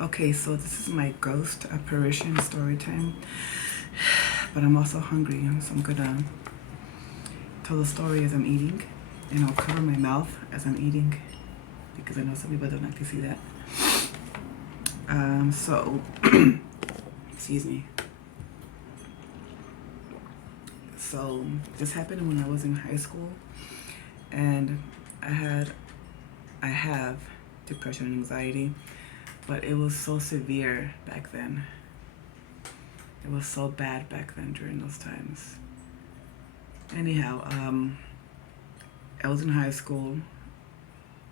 Okay, so this is my ghost apparition story time, but I'm also hungry, so I'm gonna tell the story as I'm eating, and I'll cover my mouth as I'm eating because I know some people don't like to see that. So, excuse me. So, this happened when I was in high school, and I have depression and anxiety, but it was so severe back then. It was so bad back then during those times. Anyhow, I was in high school.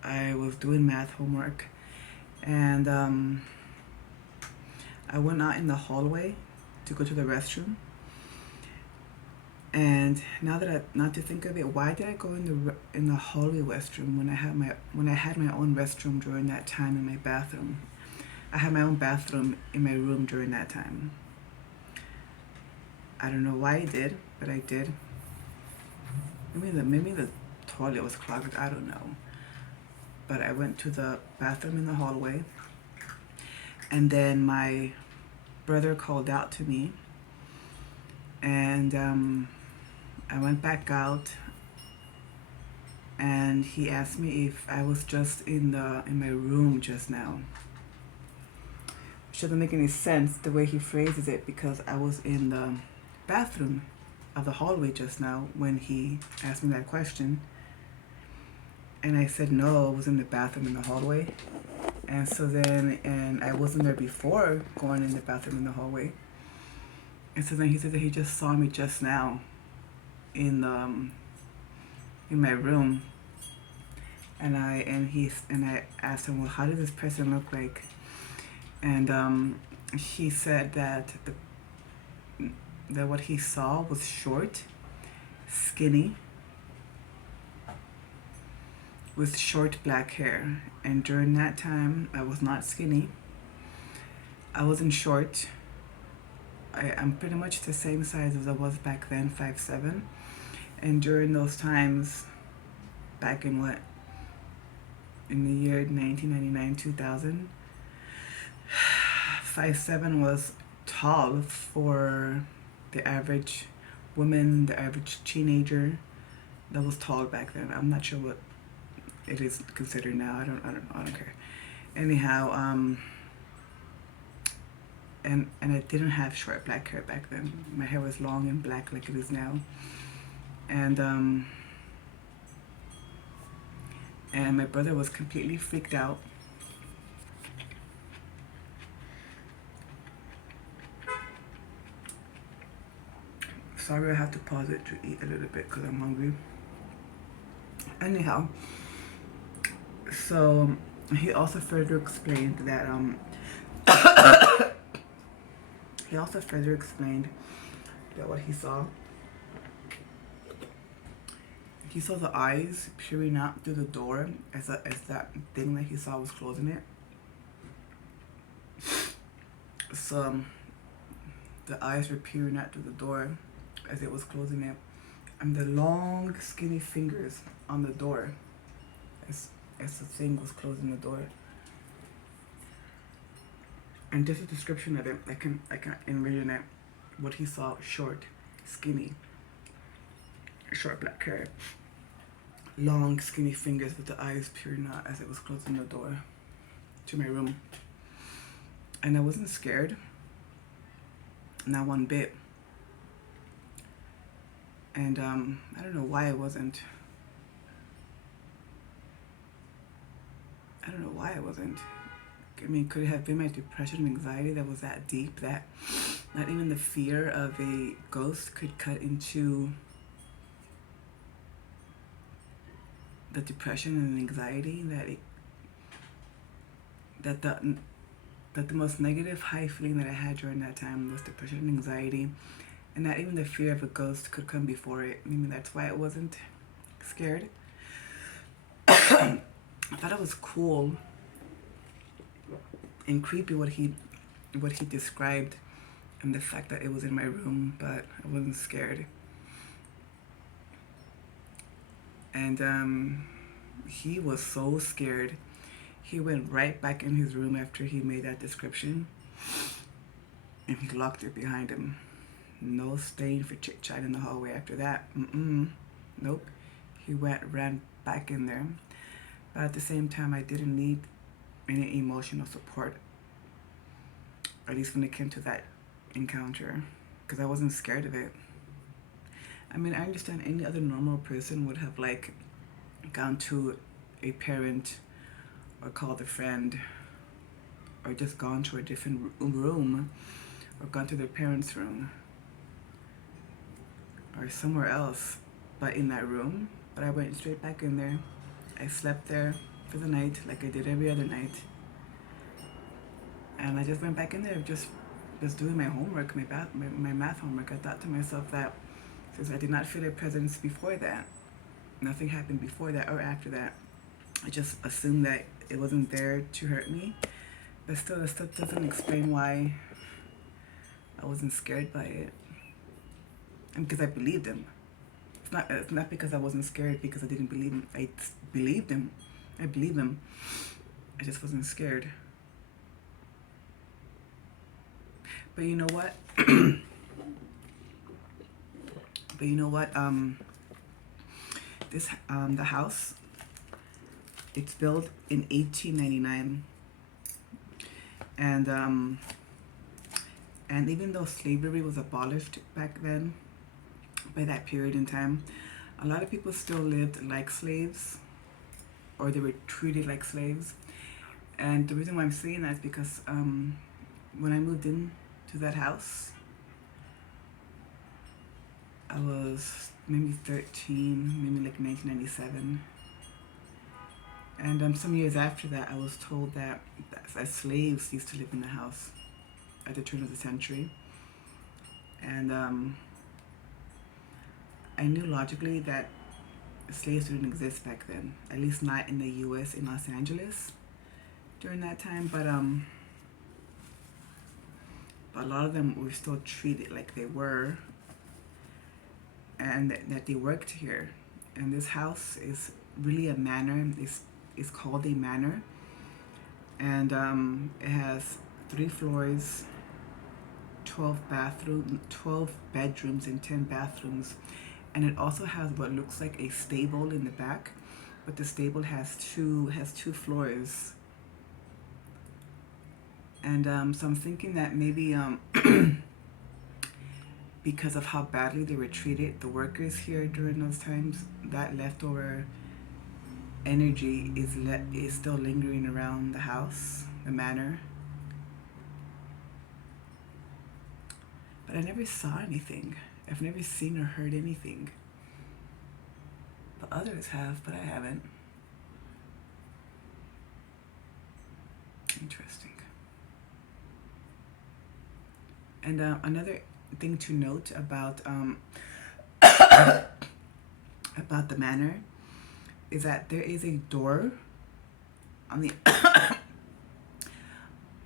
I was doing math homework, and I went out in the hallway to go to the restroom. And now to think of it, why did I go in the hallway restroom when I had my own restroom during that time in my bathroom? I had my own bathroom in my room during that time. I don't know why I did, but I did. Maybe the toilet was clogged. I don't know. But I went to the bathroom in the hallway, and then my brother called out to me, and I went back out, and he asked me if I was just in my room just now. Which doesn't make any sense the way he phrases it, because I was in the bathroom of the hallway just now when he asked me that question. And I said no, I was in the bathroom in the hallway. And so then, and I wasn't there before going in the bathroom in the hallway. And so then he said that he just saw me just now in my room. And I asked him, well, how did this person look like? And he said that what he saw was short, skinny, with short black hair. And during that time, I was not skinny. I wasn't short. I'm pretty much the same size as I was back then, 5'7". And during those times, back in the year 1999, 2000, 5'7" was tall for the average woman, the average teenager. That was tall back then. I'm not sure what it is considered now. I don't care. Anyhow, and I didn't have short black hair back then. My hair was long and black like it is now. And my brother was completely freaked out. Sorry, I have to pause it to eat a little bit because I'm hungry. Anyhow, so he also further explained that what he saw the eyes peering out through the door as that thing that he saw was closing it. So the eyes were peering out through the door as it was closing it, and the long skinny fingers on the door as the thing was closing the door. And just a description of it, I can envision it. What he saw: short, skinny, short black hair, long skinny fingers with the eyes peering out as it was closing the door to my room. And I wasn't scared, not one bit. And I don't know why I wasn't. I mean, could it have been my depression and anxiety that was that deep that not even the fear of a ghost could cut into the depression and anxiety, that the most negative high feeling that I had during that time was depression and anxiety, and not even the fear of a ghost could come before it. I mean, that's why I wasn't scared. I thought it was cool and creepy what he described, and the fact that it was in my room, but I wasn't scared. And he was so scared. He went right back in his room after he made that description, and he locked it behind him. No staying for chit chat in the hallway after that. Nope. He ran back in there. But at the same time, I didn't need any emotional support, at least when it came to that encounter, because I wasn't scared of it. I mean, I understand any other normal person would have like gone to a parent or called a friend or just gone to a different room or gone to their parents' room or somewhere else, but in that room. But I went straight back in there. I slept there for the night like I did every other night. And I just went back in there, just doing my homework, my math homework. I thought to myself that since I did not feel a presence before that, nothing happened before that or after that, I just assumed that it wasn't there to hurt me. But still, that still doesn't explain why I wasn't scared by it. And because I believed him. It's not because I wasn't scared because I didn't believe him. I believed him. I believe him. I just wasn't scared. But you know what? This the house, it's built in 1899, and even though slavery was abolished back then, by that period in time, a lot of people still lived like slaves, or they were treated like slaves. And the reason why I'm saying that is because when I moved in to that house, I was maybe 13, maybe like 1997. And some years after that, I was told that slaves used to live in the house at the turn of the century. And I knew logically that slaves didn't exist back then, at least not in the U.S. in Los Angeles during that time. But a lot of them were still treated like they were, and that they worked here. And this house is really a manor. It's called a manor, and it has 3 floors, 12 bedrooms, and 10 bathrooms. And it also has what looks like a stable in the back, but the stable has two floors. And so I'm thinking that maybe because of how badly they were treated, the workers here during those times, that leftover energy is still lingering around the house, the manor. But I never saw anything. I've never seen or heard anything. But others have, but I haven't. Interesting. And another thing to note about about the manor is that there is a door on the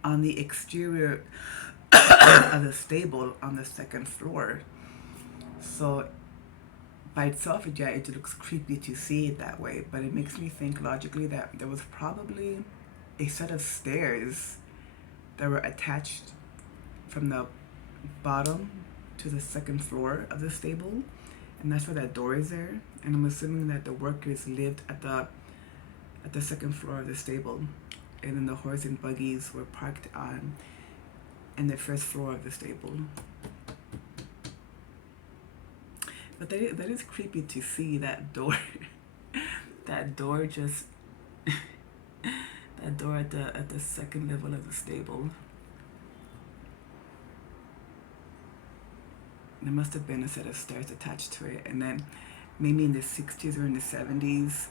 on the exterior of the stable on the 2nd floor. So by itself, yeah, it looks creepy to see it that way, but it makes me think logically that there was probably a set of stairs that were attached from the bottom to the 2nd floor of the stable, and that's why that door is there. And I'm assuming that the workers lived at the 2nd floor of the stable, and then the horse and buggies were parked on in the 1st floor of the stable. But that is creepy to see that door. That door just that door at the 2nd level of the stable. There must have been a set of stairs attached to it, and then maybe in the 60s or in the 70s,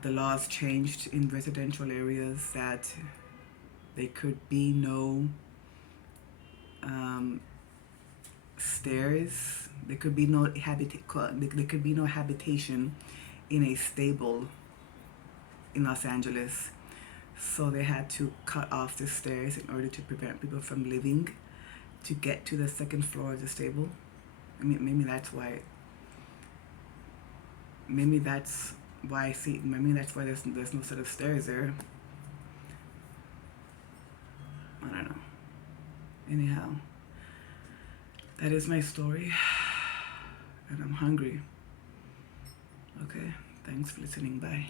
the laws changed in residential areas that there could be no stairs. There could be no habitation in a stable in Los Angeles. So they had to cut off the stairs in order to prevent people from living to get to the 2nd floor of the stable. I mean, maybe that's why. Maybe that's why there's no set of stairs there. I don't know. Anyhow, that is my story, and I'm hungry. Okay, thanks for listening. Bye.